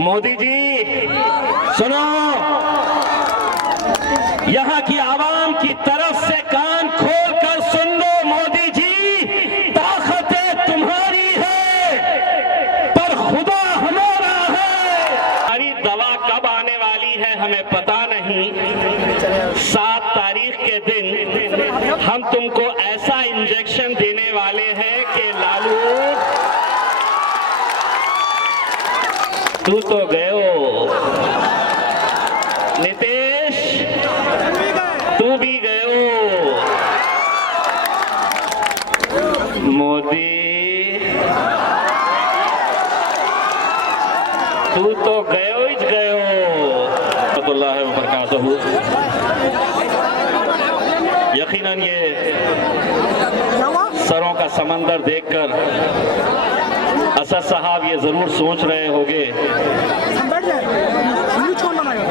मोदी जी सुनो, यहाँ की आवाम की तरफ से कान खोल कर सुन लो। मोदी जी, ताकतें तुम्हारी है पर खुदा हमारा है। हमारी दवा कब आने वाली है हमें पता नहीं। 7 तारीख के दिन हम तुमको ऐसा इंजेक्शन देने वाले हैं कि लालू तू तो गयो, नीतीश तू भी गयो, मोदी तू तो गयो ही गयो। अल्लाह वबरकातुहू। यकीनन ये सरों का समंदर देखकर असद साहब ये जरूर सोच रहे होंगे,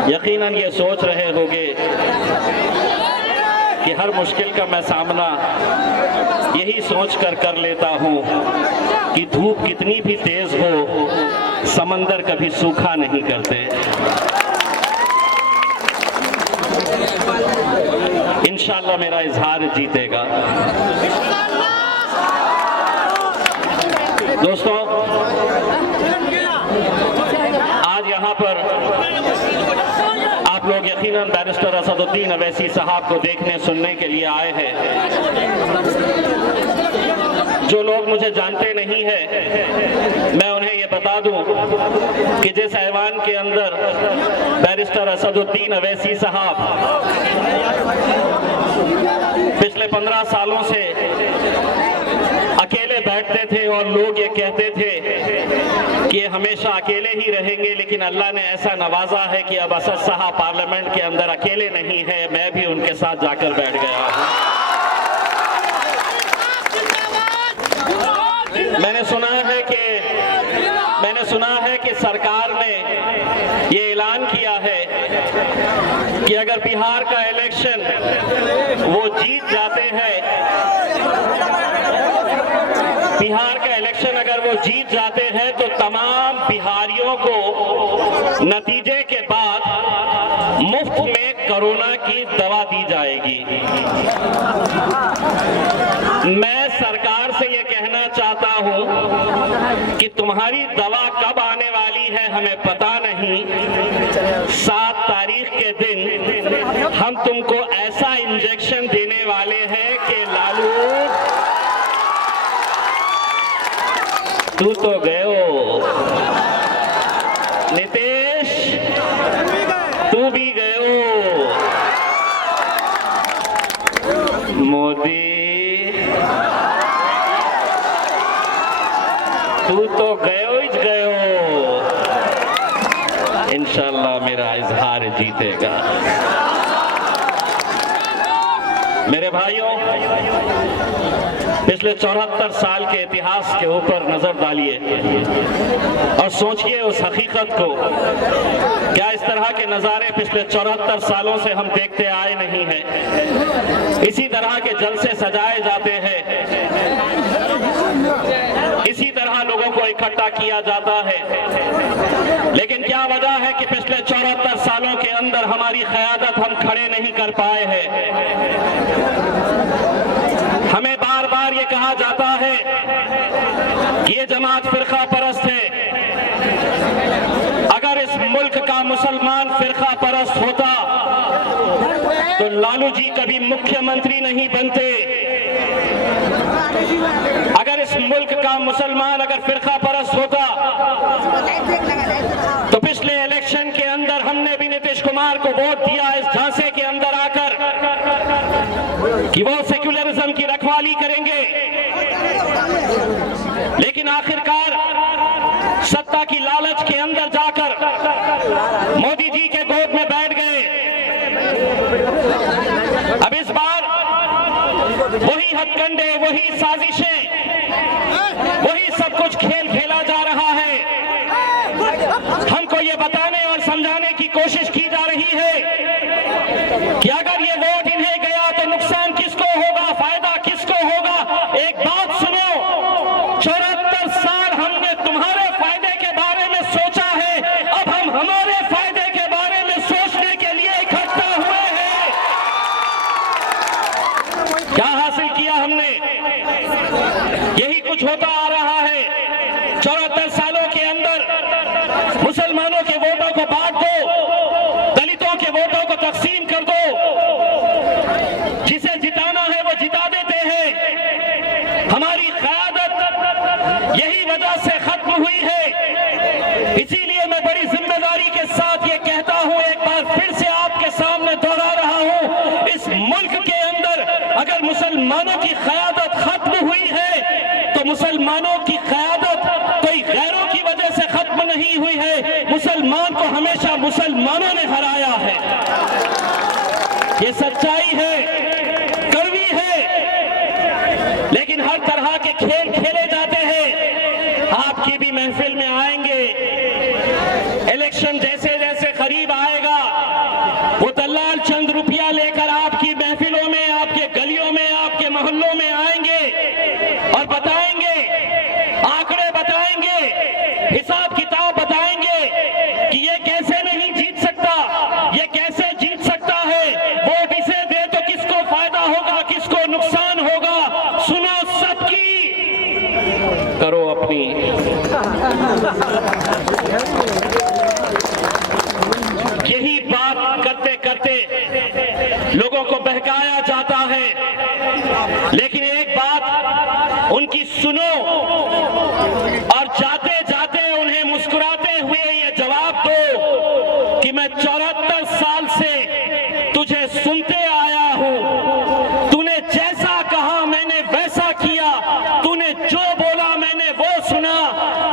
यकीनन ये सोच रहे होंगे कि हर मुश्किल का मैं सामना यही सोच कर लेता हूँ कि धूप कितनी भी तेज हो समंदर कभी सूखा नहीं करते। इंशाअल्लाह मेरा इजहार जीतेगा। दोस्तों, आज यहाँ पर आप लोग यकीनन बैरिस्टर असदुद्दीन अवैसी साहब को देखने सुनने के लिए आए हैं। जो लोग मुझे जानते नहीं हैं, मैं उन्हें ये बता दूं कि जिस ऐवान के अंदर बैरिस्टर असदुद्दीन अवैसी साहब पिछले 15 सालों से अकेले बैठते थे और लोग ये कहते थे कि हमेशा अकेले ही रहेंगे, लेकिन अल्लाह ने ऐसा नवाजा है कि अब असद साहब पार्लियामेंट के अंदर अकेले नहीं है। मैं भी उनके साथ जाकर बैठ गया हूँ। मैंने सुना है कि सरकार ने ये ऐलान किया है कि अगर बिहार का इलेक्शन वो जीत जाते हैं, बिहार का इलेक्शन अगर वो जीत जाते हैं तो तमाम बिहारियों को नतीजे के बाद मुफ्त में कोरोना की दवा दी जाएगी। मैं सरकार से ये कहना चाहता हूं कि तुम्हारी दवा कब आने वाली है हमें पता नहीं। 7 तारीख के दिन हम तुमको ऐसा इंजेक्शन देने वाले हैं कि लालू तू तो गयो, नीतीश तू भी गयो, मोदी तू तो गयो ही गयो। इंशाअल्लाह मेरा इजहार जीतेगा। मेरे भाइयों, पिछले 74 साल के इतिहास के ऊपर नजर डालिए और सोचिए उस हकीकत को। क्या इस तरह के नज़ारे पिछले 74 सालों से हम देखते आए नहीं हैं? इसी तरह के जलसे सजाए जाते हैं, इसी तरह लोगों को इकट्ठा किया जाता है, लेकिन क्या वजह है कि पिछले 74 सालों के अंदर हमारी क़यादत हम खड़े नहीं कर पाए हैं? हमें बार बार ये कहा जाता है कि ये जमात फिरका परस्त है। अगर इस मुल्क का मुसलमान फिरका परस्त होता तो लालू जी कभी मुख्यमंत्री नहीं बनते। अगर इस मुल्क का मुसलमान अगर फिरका परस्त होता तो पिछले इलेक्शन के अंदर हमने भी नीतीश कुमार को वोट दिया इस झांसे के अंदर आकर कि वो सेक्युलरिज्म की रखवाली करेंगे, लेकिन आखिरकार सत्ता की लालच के अंदर जाकर मोदी जी के गोद में बैठ गए। अब इस बार वही हथकंडे, वही साजिशें, वही सब कुछ खेल खेला जा रहा है। हमको ये बताने और समझाने की कोशिश की जा रही है कि अगर ये वोट इन्हें गया तो नुकसान किसको होगा, फायदा किसको होगा। एक बात सुनो, 74 साल हमने तुम्हारे फायदे के बारे में सोचा है, अब को बांट दो, दलितों के वोटों को तकसीम कर दो, जिसे जिताना है वो जिता देते हैं। हमारी क़यादत यही वजह से खत्म हुई है। इसीलिए मैं बड़ी जिम्मेदारी के साथ ये कहता हूं, एक बार फिर से आपके सामने दोहरा रहा हूं, इस मुल्क के अंदर अगर मुसलमानों की क़यादत खत्म हुई है तो मुसलमानों की क़यादत कोई गैरों की वजह से खत्म नहीं हुई है। मुसलमान को हमेशा मुसलमानों ने हराया है। ये सच्चाई है, कड़वी है, लेकिन हर तरह के खेल खेले जाते हैं। आपकी भी महफिल में आएंगे, इलेक्शन जैसे जैसे करीब आएगा, वो दलाल चंद रुपया लेकर आपकी महफिलों में, आपके गलियों में, आपके मोहल्लों में आएंगे और बताएंगे, आंकड़े बताएंगे, हिसाब किताब बताएंगे कि ये कैसे नहीं जीत सकता, ये कैसे जीत सकता है, वोट इसे दे तो किसको फायदा होगा, किसको नुकसान होगा। सुनो सबकी, करो अपनी। यही बात करते करते लोगों को बहकाया जाता है, लेकिन एक बात उनकी सुनो और जाते जाते उन्हें मुस्कुराते हुए ये जवाब दो कि मैं 74 साल से तुझे सुनते आया हूं, तूने जैसा कहा मैंने वैसा किया, तूने जो बोला मैंने वो सुना,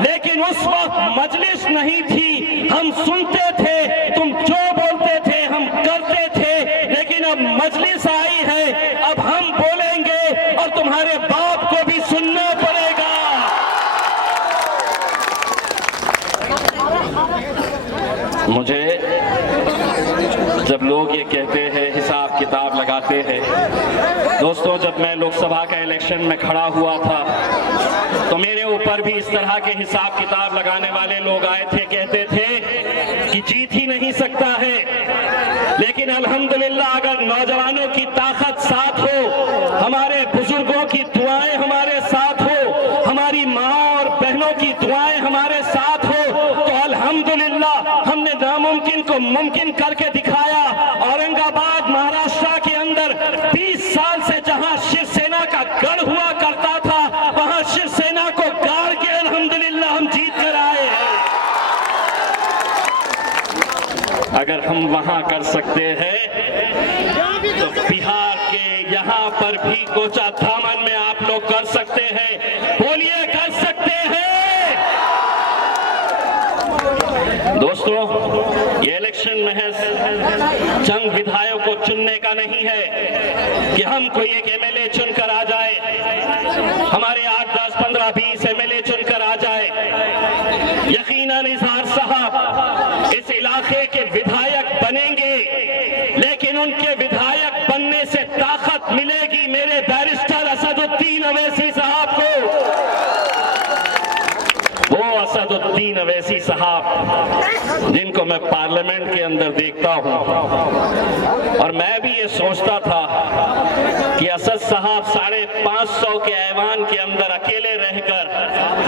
लेकिन उस वक्त मजलिस नहीं थी, हम सुनते थे, तुम जो बोलते थे हम करते थे, लेकिन अब मजलिस आई है, अब हम बोलेंगे और तुम्हारे बाप को भी सुनना पड़ेगा। मुझे जब लोग ये कहते हैं, हिसाब किताब लगाते हैं, दोस्तों जब मैं लोकसभा का इलेक्शन में खड़ा हुआ था तो मेरे ऊपर भी इस तरह के हिसाब किताब लगाने वाले लोग आए थे, कहते थे कि जीत ही नहीं सकता है। लेकिन अल्हम्दुलिल्लाह अगर नौजवानों की ताकत साथ हो, हमारे बुजुर्गों की दुआएं हमारे साथ हो, हमारी माँ और बहनों की दुआएं हमारे साथ हो, तो अल्हम्दुलिल्लाह हमने नामुमकिन को मुमकिन करके दिखाया। औरंगाबाद महाराष्ट्र के अंदर 20 साल से जहां शिवसेना का गढ़ हुआ करता था, वहां शिवसेना को गाड़ के अल्हम्दुलिल्लाह हम जीत कर आए हैं। अगर हम वहां कर सकते हैं तो बिहार के यहाँ पर भी कोचा धामन में आप लोग कर सकते हैं। बोलिए, कर सकते हैं। दोस्तों, ये इलेक्शन महज चंद विधायकों को चुनने का नहीं है कि हम कोई एक एमएलए चुनकर आ जाए, हमारे 8, 10, 15, 20 एमएलए चुनकर आ जाए। यकीनन इजहार साहब इस इलाके के विधायक बनेंगे, लेकिन उनके विधायक बनने से ताकत मिलेगी मेरे बैरिस्टर असदुद्दीन अवैसी साहब को। वो असदुद्दीन अवैसी साहब जिनको मैं पार्लियामेंट के अंदर देखता हूं, और मैं भी ये सोचता था कि असद साहब 550 के ऐवान के अंदर अकेले रहकर,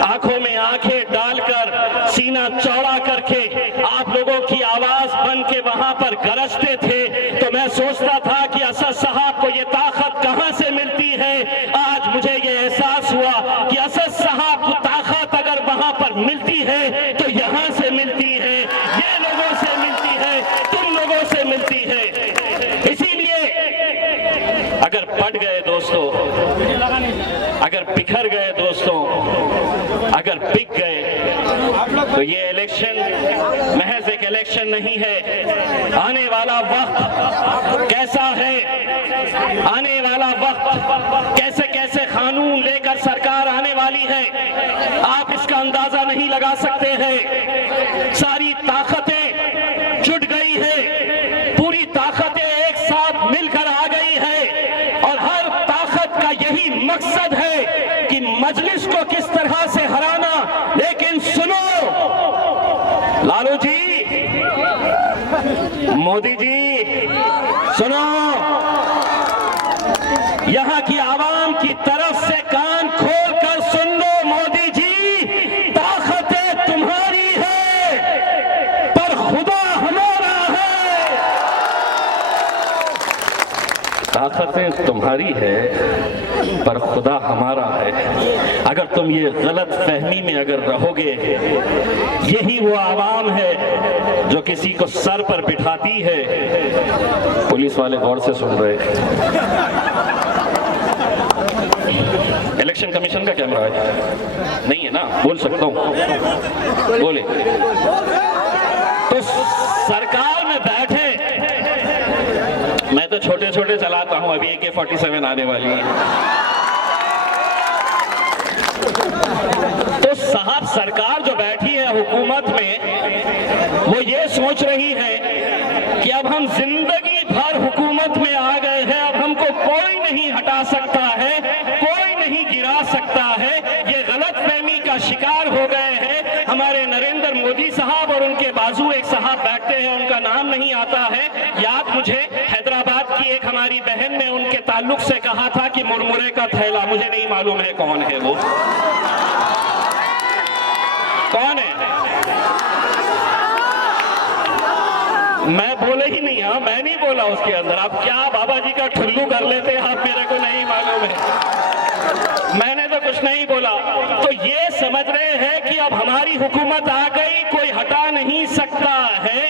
आंखों में आंखें डालकर, सीना चौड़ा करके आप लोगों की आवाज बन के वहां पर गरजते थे, तो मैं सोचता था कि असद साहब को ये ताकत कहां से मिलती है। आज मुझे ये एहसास हुआ कि असद साहब को ताकत अगर वहां पर मिलती है तो यहां से मिलती है, ये लोगों से मिलती है, तुम लोगों से मिलती है। इसीलिए अगर बढ़ गए दोस्तों, अगर बिखर गए दोस्तों, अगर बिक गए, तो ये इलेक्शन महज एक इलेक्शन नहीं है। आने वाला वक्त कैसा है, आने वाला वक्त कैसे कैसे कानून लेकर सरकार आने वाली है, आप इसका अंदाजा नहीं लगा सकते हैं। सारी ताकतें जुट गई है, पूरी ताकतें एक साथ मिलकर आ गई है, और हर ताकत का यही मकसद है कि मजलिस को किस तरह से हराना। लेकिन सुनो लालू जी, मोदी जी, सुनो, यहाँ की आवाम की तरफ से कान खोल कर सुन लो। मोदी जी, ताकतें तुम्हारी है, पर खुदा ताकतें तुम्हारी है पर खुदा हमारा है। अगर तुम ये गलत फहमी में अगर रहोगे, यही वो आवाम है जो किसी को सर पर बिठाती है। पुलिस वाले गौर से सुन रहे, इलेक्शन कमीशन का कैमरा है नहीं है ना, बोल सकता हूं, बोले। तो सरकार में बैठे, मैं तो छोटे छोटे चलाता हूं, अभी AK-47 आने वाली है। तो साहब सरकार जो बैठी है हुकूमत में, वो ये सोच रही है कि अब हम जिंदगी भर हुकूमत में आ गए हैं, अब हमको कोई नहीं हटा सकता है, कोई नहीं गिरा सकता है। ये गलतफहमी का शिकार हो गए हैं हमारे नरेंद्र मोदी साहब, और उनके बाजू एक साहब बैठते हैं, उनका नाम नहीं आता है याद मुझे। हैदराबाद की एक हमारी बहन ने उनके ताल्लुक से कहा था कि मुरमुरे का थैला, मुझे नहीं मालूम है कौन है वो, कौन है, मैं बोले ही नहीं, हाँ मैं नहीं बोला उसके अंदर। आप क्या बाबा जी का ठुल्लू कर लेते हैं आप, मेरे को नहीं मालूम है, मैंने तो कुछ नहीं बोला। तो ये समझ रहे हैं कि अब हमारी हुकूमत आ गई, कोई हटा नहीं सकता है।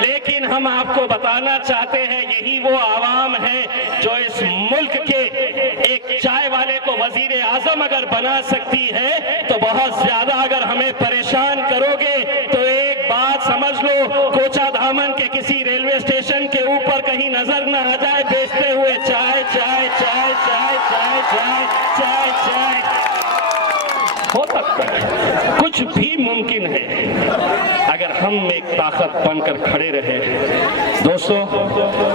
लेकिन हम आपको बताना चाहते हैं, यही वो आवाम है जो इस मुल्क के एक चाय वाले को वजीर आजम अगर बना सकती है, तो बहुत ज्यादा अगर हमें परेशान करोगे तो एक बात समझ लो, कोचा धामन के किसी रेलवे स्टेशन के ऊपर कहीं नजर न आ जाए बेचते हुए चाय चाय चाय चाय चाय चाय चाय चाय, हो सकता है, कुछ भी मुमकिन है अगर हम एक ताकत बनकर खड़े रहे। दोस्तों,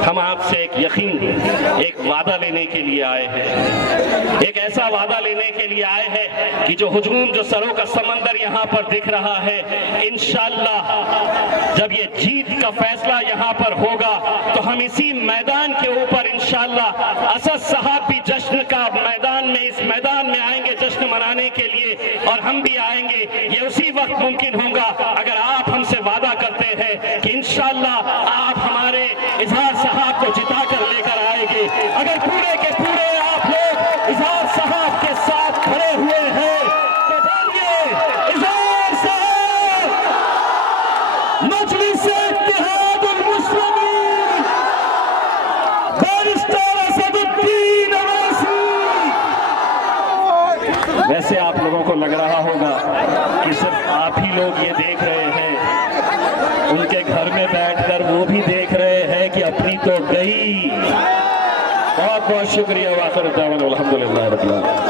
हम आपसे एक यकीन, एक वादा लेने के लिए आए हैं, एक ऐसा वादा लेने के लिए आए हैं कि जो हुजूम, जो सरों का समंदर यहाँ पर दिख रहा है, इंशाअल्लाह जब ये जीत का फैसला यहाँ पर होगा तो हम इसी मैदान के ऊपर इंशाअल्लाह असद साहब भी जश्न का मैदान में, इस मैदान में आएंगे जश्न मनाने के लिए, और हम भी आएंगे। ये उसी वक्त मुमकिन होगा अगर आप हमसे वादा करते हैं कि इंशाअल्लाह आप हमारे इजहार साहब को जिता कर लेकर आएंगे। अगर पूरे के पूरे आप लोग इजहार साहब के साथ खड़े हुए हैं तो बोलिए इजहार साहब, मजलिस इत्तेहादुल मुस्लिमीन, बैरिस्टर असदुद्दीन अवैसी। वैसे आप लोगों को लग रहा होगा कि सिर्फ आप ही लोग ये देख रहे हैं, उनके घर में बैठकर वो भी देख रहे हैं कि अपनी तो गई। बहुत बहुत शुक्रिया। वाखिर दावना अल्हम्दुलिल्लाह रब्बिल आलमीन।